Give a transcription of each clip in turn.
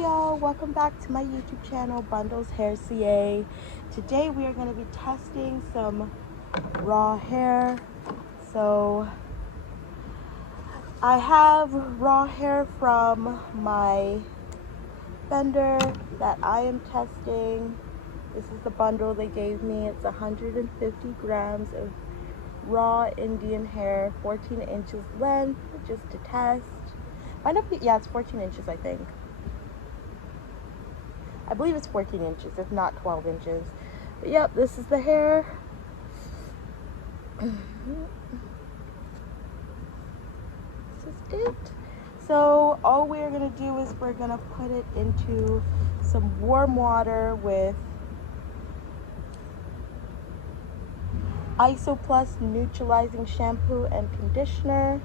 Hey y'all, welcome back to my YouTube channel, Bundles Hair CA. Today we are going to be testing some raw hair. So I have raw hair from my vendor that I am testing. This is the bundle they gave me. It's 150 grams of raw Indian hair, 14 inches length, just to test. Yeah, it's 14 inches, I think. I believe it's 14 inches, if not 12 inches. But yep, this is the hair. This is it. So all we're gonna do is we're gonna put it into some warm water with Iso Plus neutralizing shampoo and conditioner.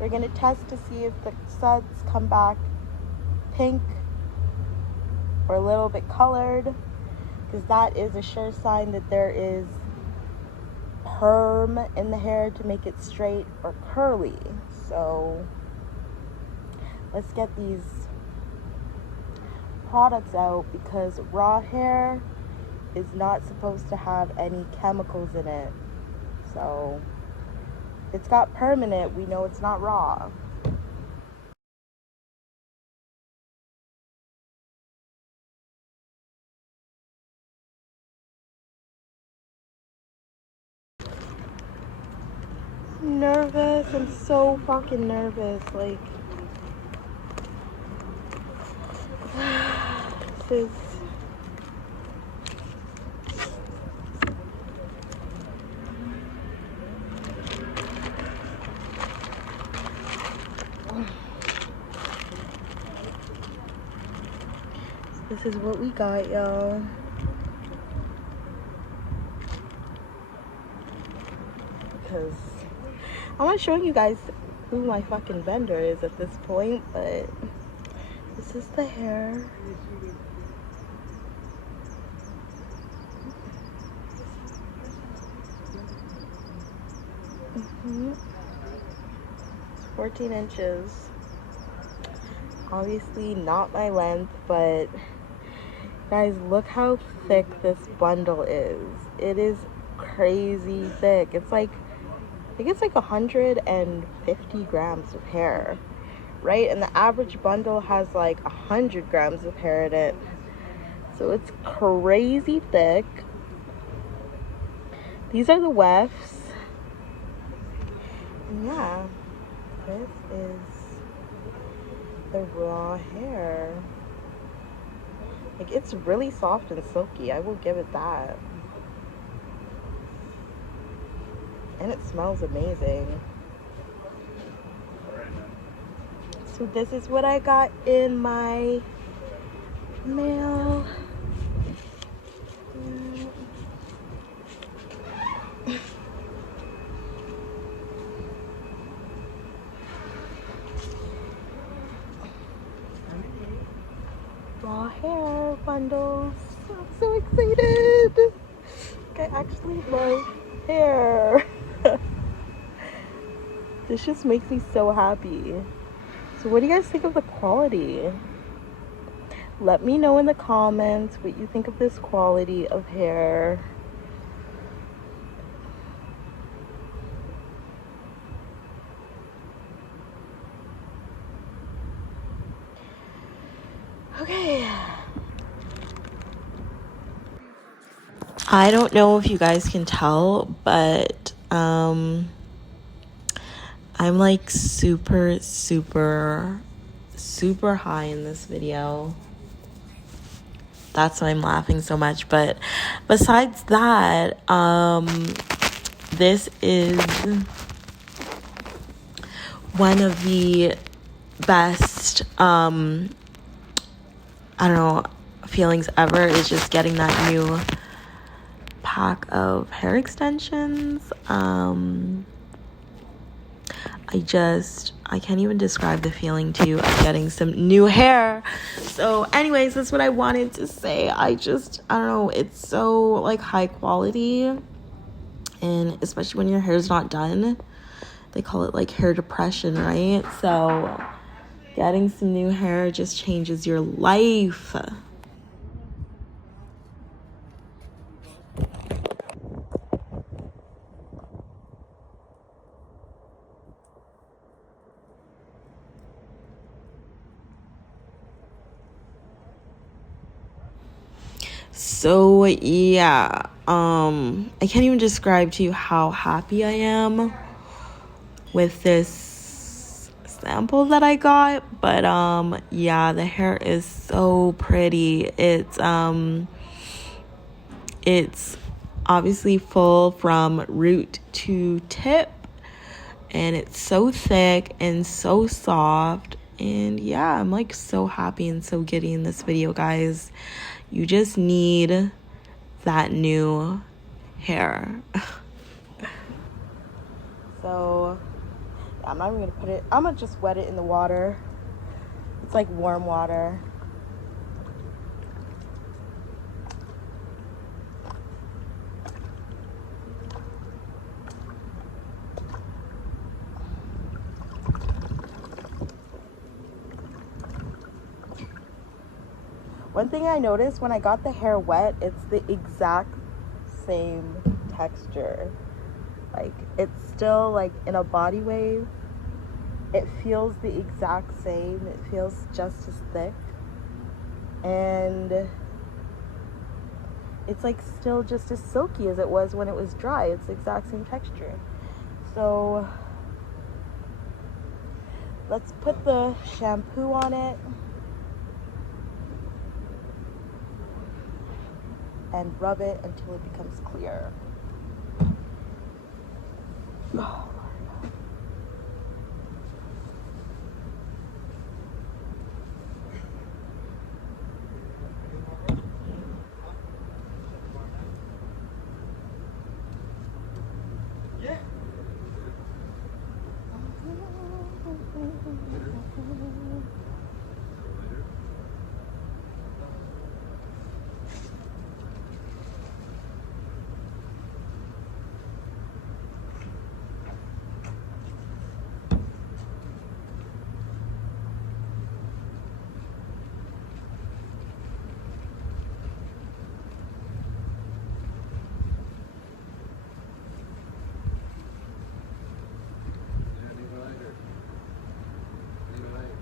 We're gonna test to see if the suds come back pink or a little bit colored, because that is a sure sign that there is perm in the hair to make it straight or curly. So let's get these products out, because raw hair is not supposed to have any chemicals in it. So if it's got perm in it, we know it's not raw. I'm nervous. I'm so fucking nervous. Like, this is... This is what we got, y'all. Because I'm not showing you guys who my fucking vendor is at this point, but this is the hair. It's 14 inches. Obviously not my length, but guys, look how thick this bundle is. It is crazy thick. It's like, I think it's like 150 grams of hair, right? And the average bundle has like 100 grams of hair in it. So it's crazy thick. These are the wefts. And yeah, this is the raw hair. Like, it's really soft and silky, I will give it that. And it smells amazing. So this is what I got in my mail. Raw hair bundles. I'm so excited. I actually love hair. This just makes me so happy. So what do you guys think of the quality? Let me know in the comments what you think of this quality of hair. Okay. I don't know if you guys can tell, but I'm like super high in this video. That's why I'm laughing so much. But besides that, this is one of the best I don't know, feelings ever, is just getting that new pack of hair extensions. I can't even describe the feeling too of getting some new hair. So anyways, that's what I wanted to say. I don't know, it's so like high quality, and especially when your hair's not done, they call it like hair depression, right? So Getting some new hair just changes your life. So yeah, I can't even describe to you how happy I am with this sample that I got, but yeah, the hair is so pretty. It's obviously full from root to tip, and it's so thick and so soft. And yeah, I'm like so happy and so giddy in this video, guys. You just need that new hair. So I'm not even gonna put it, I'm gonna just wet it in the water. It's like warm water. One thing I noticed when I got the hair wet, it's the exact same texture. Like, it's still like in a body wave. It feels the exact same. It feels just as thick. And it's like still just as silky as it was when it was dry. It's the exact same texture. So let's put the shampoo on it and rub it until it becomes clear. Oh.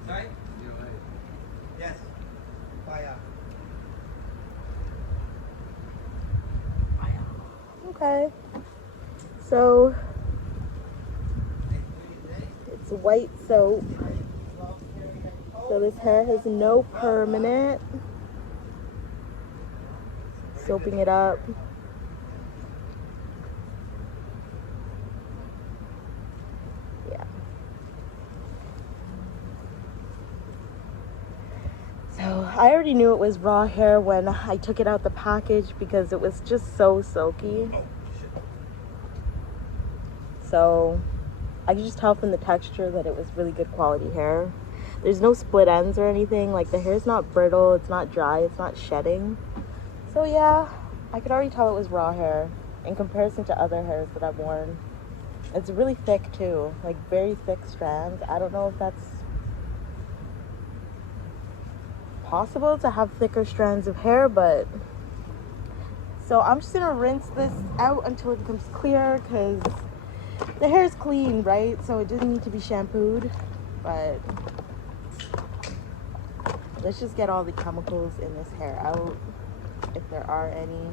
Sorry? Yes. Okay. So it's white soap. So this hair has no permanent. Soaping it up. Yeah. So I already knew it was raw hair when I took it out the package because it was just so silky. So I could just tell from the texture that it was really good quality hair. There's no split ends or anything. Like, the hair's not brittle, it's not dry, it's not shedding. So yeah, I could already tell it was raw hair in comparison to other hairs that I've worn. It's really thick too, like very thick strands. I don't know if that's possible to have thicker strands of hair, but so I'm just gonna rinse this out until it becomes clear because the hair is clean, right? So it doesn't need to be shampooed, but let's just get all the chemicals in this hair out, if there are any.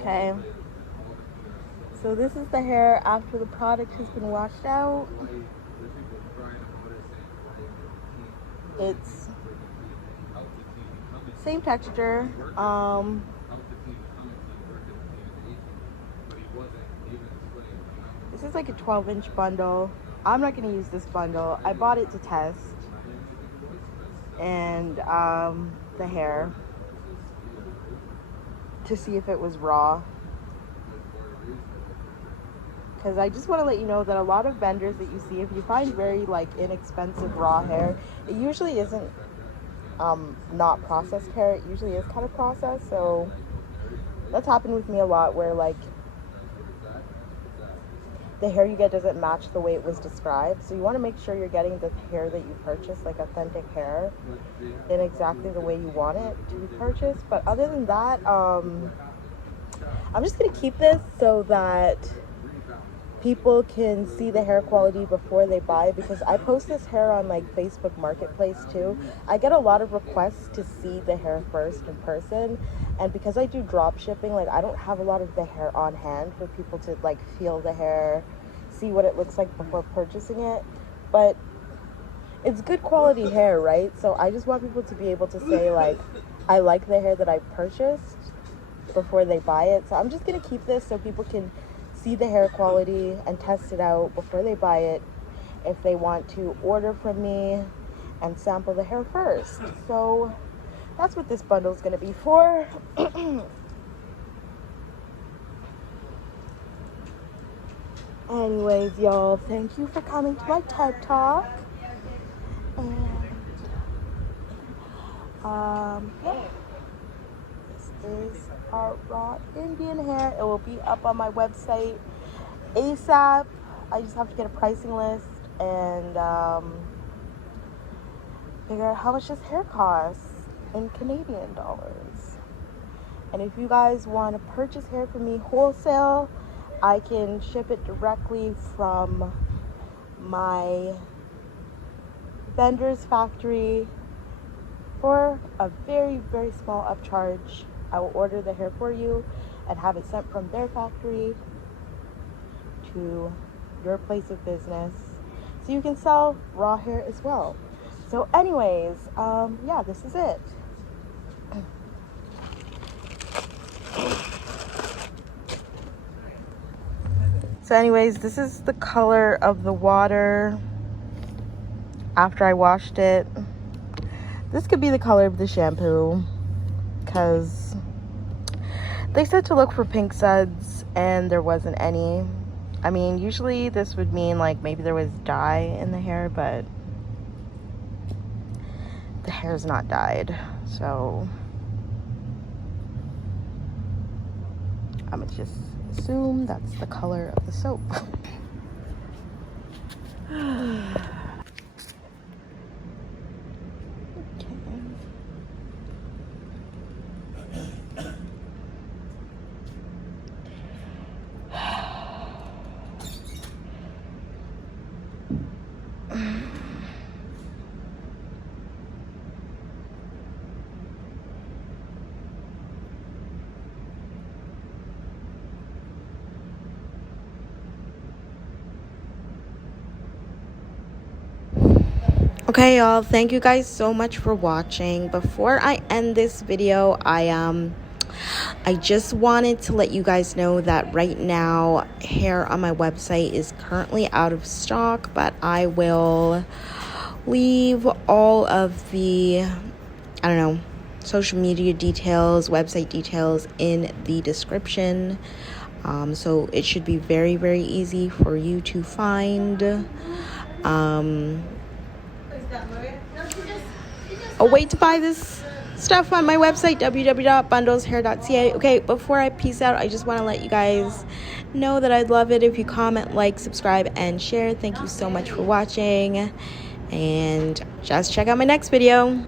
Okay. So this is the hair after the product has been washed out. It's same texture. This is like a 12-inch bundle. I'm not gonna use this bundle. I bought it to test. And the hair to see if it was raw. Because I just want to let you know that a lot of vendors that you see, if you find very like inexpensive raw hair, it usually isn't not processed hair. It usually is kind of processed. So that's happened with me a lot, where like the hair you get doesn't match the way it was described. So you want to make sure you're getting the hair that you purchase, like authentic hair, in exactly the way you want it to be purchased. But other than that, I'm just gonna keep this so that people can see the hair quality before they buy, because I post this hair on like Facebook Marketplace too. I get a lot of requests to see the hair first in person, and because I do drop shipping, like I don't have a lot of the hair on hand for people to like feel the hair, see what it looks like before purchasing it. But it's good quality hair, right? So I just want people to be able to say like, I like the hair that I purchased before they buy it. So I'm just gonna keep this so people can see the hair quality and test it out before they buy it, if they want to order from me and sample the hair first. So that's what this bundle is going to be for. Anyways, y'all, thank you for coming to my TED Talk. And yeah, this is our raw Indian hair. It will be up on my website ASAP. I just have to get a pricing list and figure out how much this hair costs in Canadian dollars. And if you guys want to purchase hair from me wholesale, I can ship it directly from my vendor's factory for a very, very small upcharge. I will order the hair for you and have it sent from their factory to your place of business, so you can sell raw hair as well. So anyways, yeah, this is it. So anyways, this is the color of the water after I washed it. This could be the color of the shampoo, because they said to look for pink suds and there wasn't any. I mean, usually this would mean like maybe there was dye in the hair, but the hair's not dyed. So I'm gonna just assume that's the color of the soap. Okay, y'all, thank you guys so much for watching. Before I end this video, I just wanted to let you guys know that right now hair on my website is currently out of stock, but I will leave all of the, I don't know, social media details, website details in the description. So it should be very, very easy for you to find. A way to buy this stuff on my website, www.bundleshair.ca. Okay, before I peace out, I just want to let you guys know that I'd love it if you comment, like, subscribe, and share. Thank you so much for watching, and just check out my next video.